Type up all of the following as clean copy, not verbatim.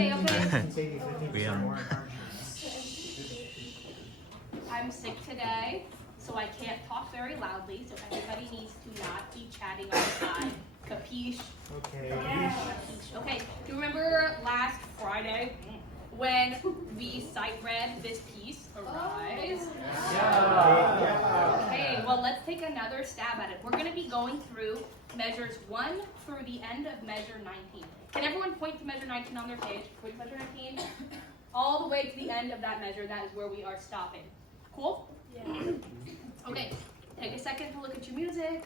Okay. I'm sick today, so I can't talk very loudly, so everybody needs to not be chatting on the side. Capiche? Okay. Capiche. Okay, do you remember last Friday when we sight read this piece, Arise? Yeah. Okay, well let's take another stab at it. We're going to be going through measures 1 through the end of measure 19. Can everyone point to measure 19 on their page? Point to measure 19. All the way to the end of that measure, that is where we are stopping. Cool? Yeah. Okay, take a second to look at your music.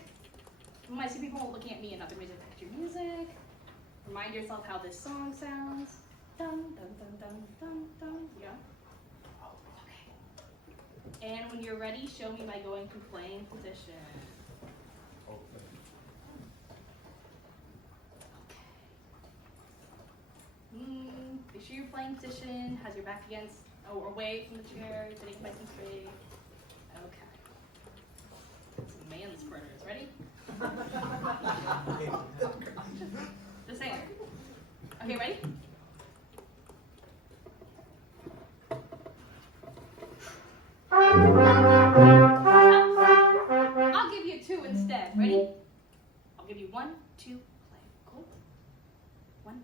You might see people looking at me and other music. Look at your music. Remind yourself how this song sounds. Dun, dun, dun, dun, dun, dun. Yeah? Okay. And when you're ready, show me by going to playing position. Make sure your playing position has your back against or away from the chair, sitting nice and straight. Okay. Some man spreaders. Ready? Just saying. Okay, ready? I'll give you 2 instead. Ready? I'll give you 1, 2, play. Cool? 1.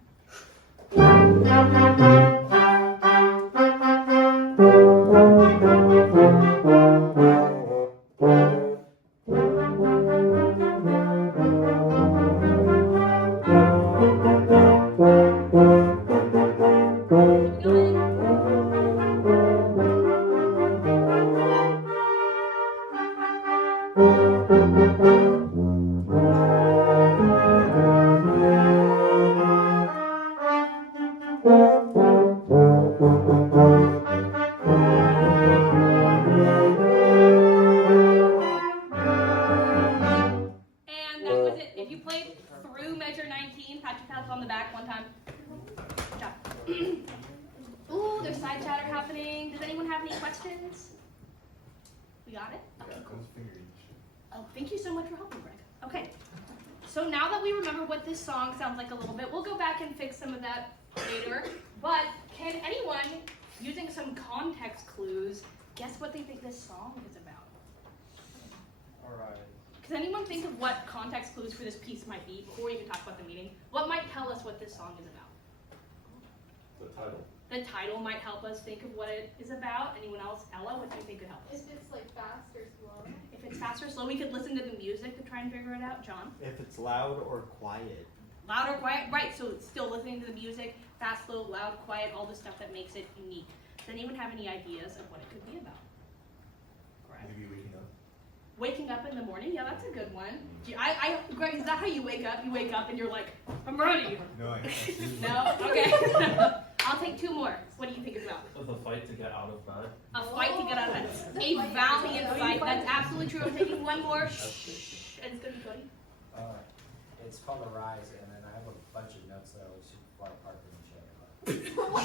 On the back one time. Good job. Ooh, there's side chatter happening. Does anyone have any questions? We got it? Okay, cool. Oh, thank you so much for helping, Greg. Okay. So now that we remember what this song sounds like a little bit, we'll go back and fix some of that later. But can anyone, using some context clues, guess what they think this song is about? All right. Does anyone think of what context clues for this piece might be before we even talk about the meaning? What might tell us what this song is about? The title. The title might help us think of what it is about. Anyone else? Ella, what do you think could help us? If it's like fast or slow. If it's fast or slow, we could listen to the music to try and figure it out. John? If it's loud or quiet. Loud or quiet? Right, so it's still listening to the music, fast, slow, loud, quiet, all the stuff that makes it unique. Does anyone have any ideas of what it could be about? Maybe waking up. Waking up in the morning? Yeah, that's a good one. Greg, is that how you wake up? You wake up and you're like, I'm ready. No, I can't. No? Okay. I'll take 2 more. What do you think it's about? The fight to get out of bed. A fight to get out of bed. A valiant fight. That's absolutely true. I'm taking 1 more. Shh. And it's going to be Cody. It's called Arise, and then I have a bunch of notes that are like super far apart from each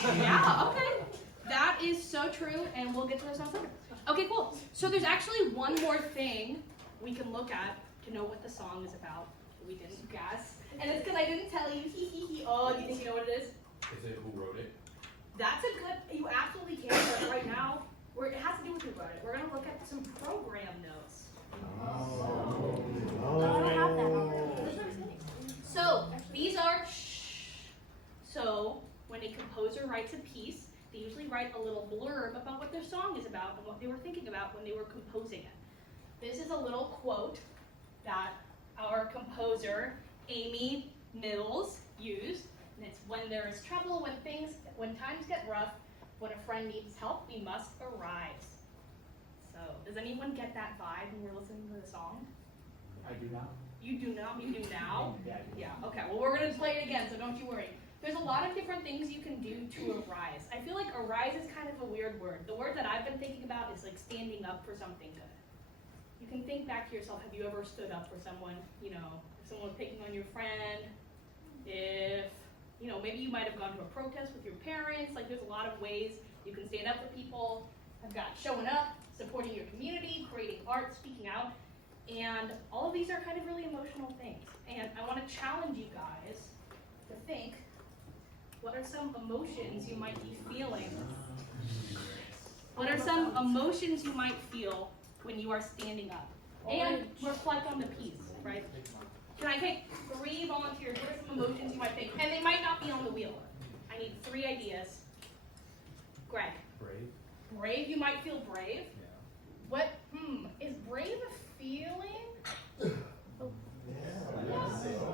other. Yeah, okay. That is so true, and we'll get to those on later. Okay, cool. So there's actually one more thing we can look at to know what the song is about that we didn't guess. And it's because I didn't tell you. Oh, do you think you know what it is? Is it who wrote it? That's a good, you absolutely can, but right now, it has to do with who wrote it. We're going to look at some program notes. So, these are So, when a composer writes a piece, they usually write a little blurb about what their song is about and what they were thinking about when they were composing it. This is a little quote that our composer, Amy Mills, used. And it's when there is trouble, when times get rough, when a friend needs help, we must arise. So, does anyone get that vibe when we're listening to the song? I do now. You do not? You do now? Yeah. Yeah, okay. Well, we're going to play it again, so don't you worry. There's a lot of different things you can do to arise. I feel like arise is kind of a weird word. The word that I've been thinking about is like standing up for something good. You can think back to yourself. Have you ever stood up for someone? You know, if someone was picking on your friend, if, you know, maybe you might have gone to a protest with your parents. Like, there's a lot of ways you can stand up for people. I've got showing up, supporting your community, creating art, speaking out. And all of these are kind of really emotional things. And I want to challenge you guys to think, What are some emotions you might be feeling? What are some emotions you might feel when you are standing up? And reflect on the piece, right? Can I take 3 volunteers? What are some emotions you might think? And they might not be on the wheel. I need 3 ideas. Greg. Brave. Brave, you might feel brave. Yeah. What, is brave a feeling?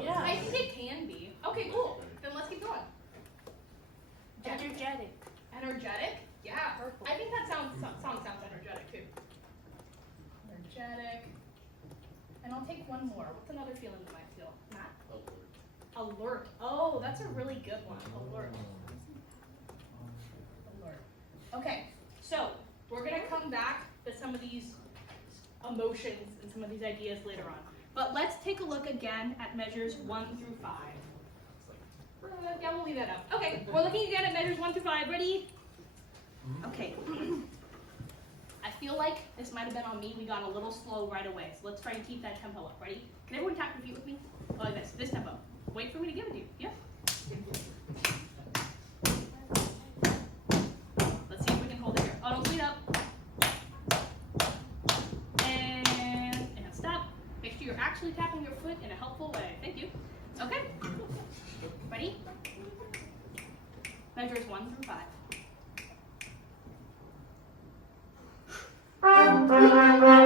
Yeah. I think it can be. Okay, cool. Then let's keep going. Energetic. Energetic? Yeah. I think that song sounds energetic too. Energetic. And I'll take one more. What's another feeling you might feel? Matt? Alert. Oh, that's a really good one. Alert. Alert. Okay, so we're gonna come back to some of these emotions and some of these ideas later on. But let's take a look again at measures 1 through 5. Yeah, we'll leave that up. Okay, we're looking again at measures 1 through 5. Ready? Okay. I feel like this might have been on me. We got a little slow right away. So let's try and keep that tempo up. Ready? Can everyone tap their feet with me? Oh, like this tempo. Wait for me to give it to you. Yeah? Let's see if we can hold it here. Oh, don't speed up. And stop. Make sure you're actually tapping your foot in a helpful way. Thank you. Okay? Ready? Measures 1 through 5. And stop.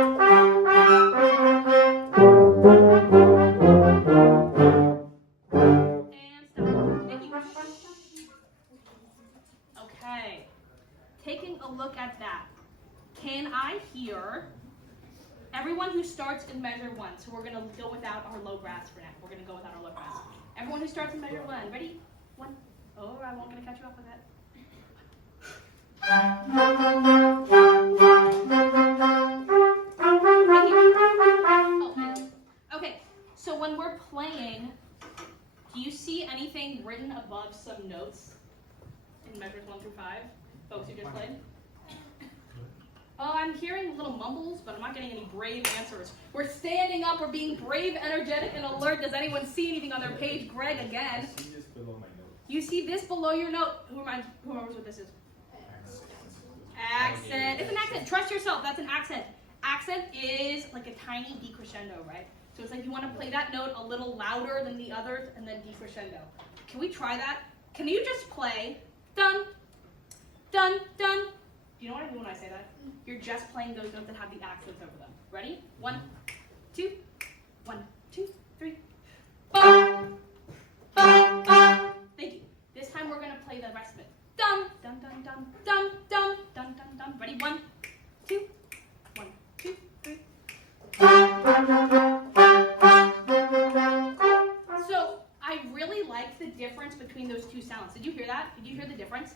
Thank you. Okay. Taking a look at that. Can I hear everyone who starts in measure 1? So we're going to go without our low brass for now. We're going to go without our low brass. Everyone who starts in measure 1. Ready? 1. Oh, I won't going to catch you off with that. Thank you. Oh, thank you. Okay, so when we're playing, do you see anything written above some notes in measures 1 through 5? Folks who just played? Oh, I'm hearing little mumbles, but I'm not getting any brave answers. We're standing up, we're being brave, energetic, and alert. Does anyone see anything on their page? Greg again. I see this below my note. You see this below your note. Who remembers what this is? Accent. It's an accent. Trust yourself. That's an accent. Accent is like a tiny decrescendo, right? So it's like you want to play that note a little louder than the others and then decrescendo. Can we try that? Can you just play dun, dun, dun? Do you know what I mean when I say that? You're just playing those notes that have the accents over them. Ready? 1, 2, 1, 2, 3. Bum, bum, bum. Thank you. This time we're gonna play the rest of it. Dun, dun, dun, dun, dun, dun, dun, dun, dun. Ready? 1, 2, 1, 2, 3. So I really like the difference between those two sounds. Did you hear that? Did you hear the difference?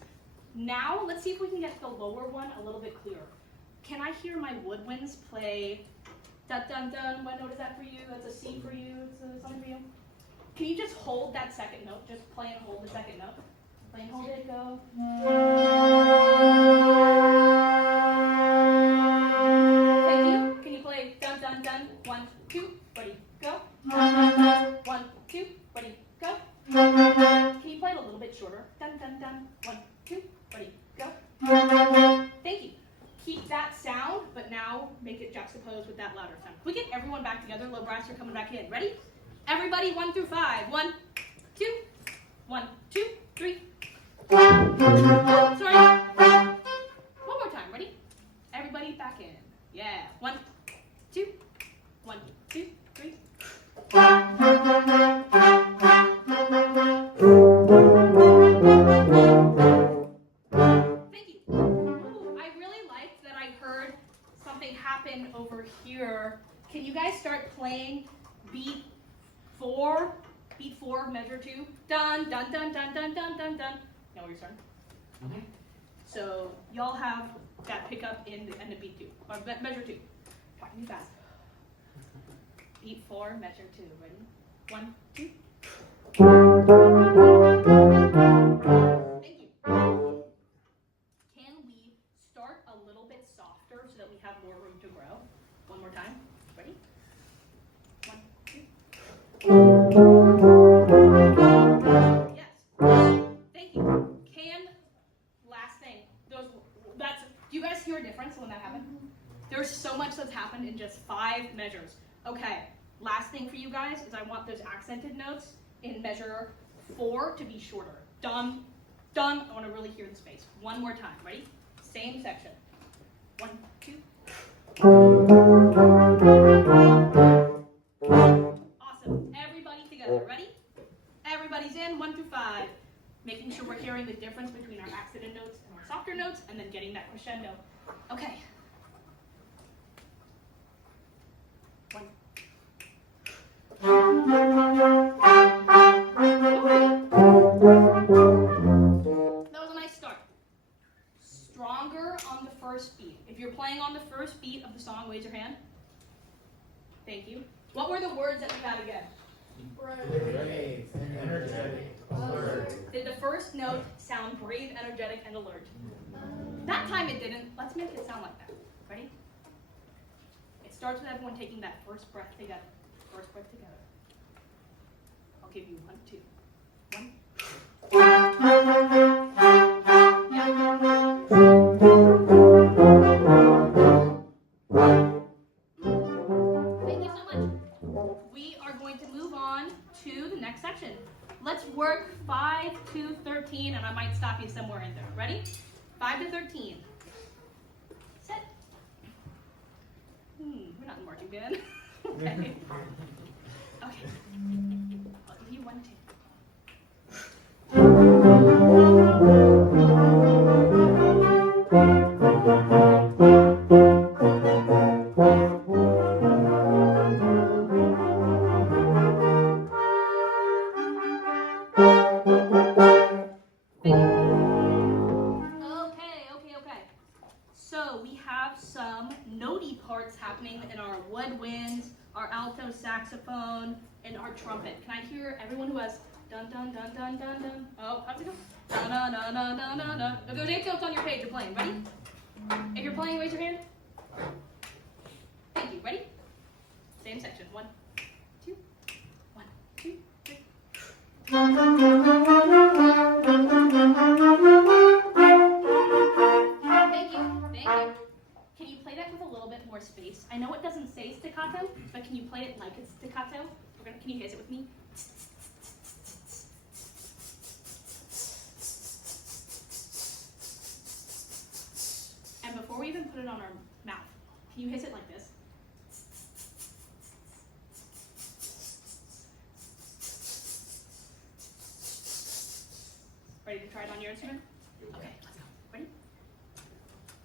Now let's see if we can get the lower one a little bit clearer. Can I hear my woodwinds play dun dun dun? What note is that for you? That's a C for you. It's something for you. Can you just hold that second note? Just play and hold the second note. Play and hold it. Go. Thank you. Can you play dun dun dun? 1, 2, ready, go. 1, 2, ready, go. Can you play it a little bit shorter? Dun dun dun. 1, 2, ready, go. Thank you. Keep that sound, but now make it juxtaposed with that louder sound. Can we get everyone back together? Low brass, you're coming back in. Ready? Everybody, 1 through 5. 1, 2, 1, 2, 3. Oh, sorry. One more time. Ready? Everybody back in. Yeah. 1, 2, 1, 2, 3. Thank you. Ooh, I really liked that I heard something happen over here. Can you guys start playing beat 4? Beat 4, measure 2. Dun, dun, dun, dun, dun, dun, dun, dun. You know where you're starting? Okay. So y'all have that pickup in the end of beat 2, or measure 2. Talking fast. Beat 4, measure 2. Ready? 1, 2. Thank you. Can we start a little bit softer so that we have more room to grow? One more time. Ready? 1, 2. Yes. Thank you. happen? There's so much that's happened in just 5 measures. Okay, last thing for you guys is I want those accented notes in measure 4 to be shorter. Done, done. I want to really hear the space. One more time. Ready? Same section. 1, 2. Awesome. Everybody together. Ready? Everybody's in. 1 through 5. Making sure we're hearing the difference between our accented notes and our softer notes, and then getting that crescendo. Okay. 1. That was a nice start. Stronger on the first beat. If you're playing on the first beat of the song, raise your hand. Thank you. What were the words that we had again? Brave, energetic, alert. Did the first note sound brave, energetic, and alert? That time it didn't. Let's make it sound like that. Ready? It starts with everyone taking that first breath together. First breath together. I'll give you 1, 2. 1. Thank you so much. We are going to move on to the next section. Let's work 5 to 13, and I might stop you somewhere in there. Ready? 5 to 13. Set. We're not in marching band. Okay. Okay. I'll give you 1, 2. Okay. So we have some notey parts happening in our woodwinds, our alto saxophone, and our trumpet. Can I hear everyone who has dun dun dun dun dun dun? Oh, how's it go? Dun dun dun dun dun dun dun. If there's 8 notes on your page, you're playing. Ready? If you're playing, raise your hand. Thank you. Ready? Same section. 1, 2, 1, 2, 3. Thank you. Can you play that with a little bit more space? I know it doesn't say staccato, but can you play it like it's staccato? Can you guess it with me? And before we even put it on our mouth, can you hiss it like this? Ready to try it on your instrument? Okay, let's go. Ready?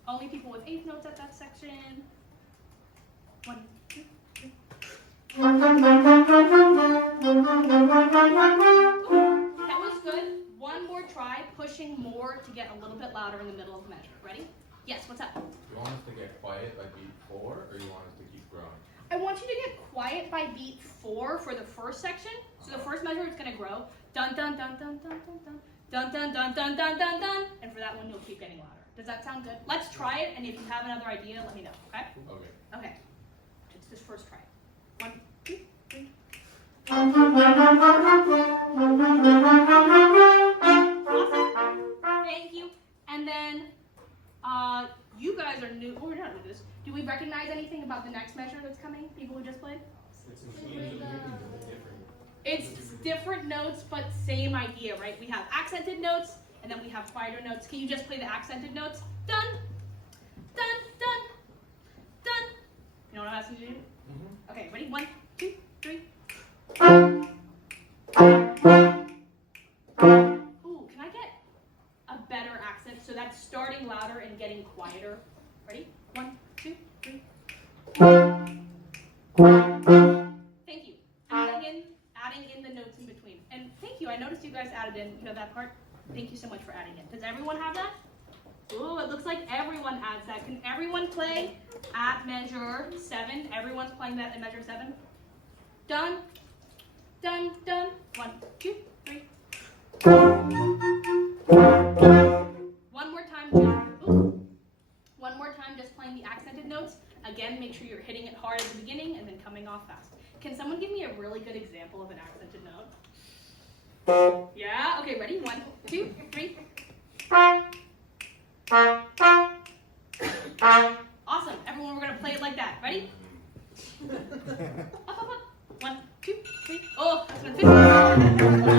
Only people with 8th notes at that section. 1, 2, 3. Ooh, that was good. One more try, pushing more to get a little bit louder in the middle of the measure. Ready? Yes, what's up? You want us to get quiet by beat 4, or you want us to keep growing? I want you to get quiet by beat 4 for the first section. So the first measure is going to grow. Dun dun dun dun dun dun dun. Dun dun dun dun dun dun dun. And for that one, you'll keep getting louder. Does that sound good? Let's try it, and if you have another idea, let me know, okay? Okay. Okay. Just first try it. 1, 2, 3. Awesome. Thank you. And then, you guys are new. Oh, we're not new to this. Do we recognize anything about the next measure that's coming? People who just played? It's different notes, but same idea, right? We have accented notes, and then we have quieter notes. Can you just play the accented notes? Dun, dun, dun, dun. You know what I'm asking you to do? Mm-hmm. Okay, ready? 1, 2, 3. Ooh, can I get a better accent? So that's starting louder and getting quieter. Ready? 1, 2, 3. Thank you. Adding in the notes in between. And thank you. I noticed you guys added in, you know, that part. Thank you so much for adding it. Does everyone have that? Ooh, it looks like everyone adds that. Can everyone play at measure 7? Everyone's playing that in measure 7. Dun, dun, dun. 1, 2, 3. One more time, one more time, just playing the accented notes. Again, make sure you're hitting it hard at the beginning and then coming off fast. Can someone give me a really good example of an accented note? Yeah? Okay, ready? 1, 2, 3. Awesome. Everyone, we're gonna play it like that. Ready? Up, up, up. 1, 2, 3. Oh, that's gonna fit.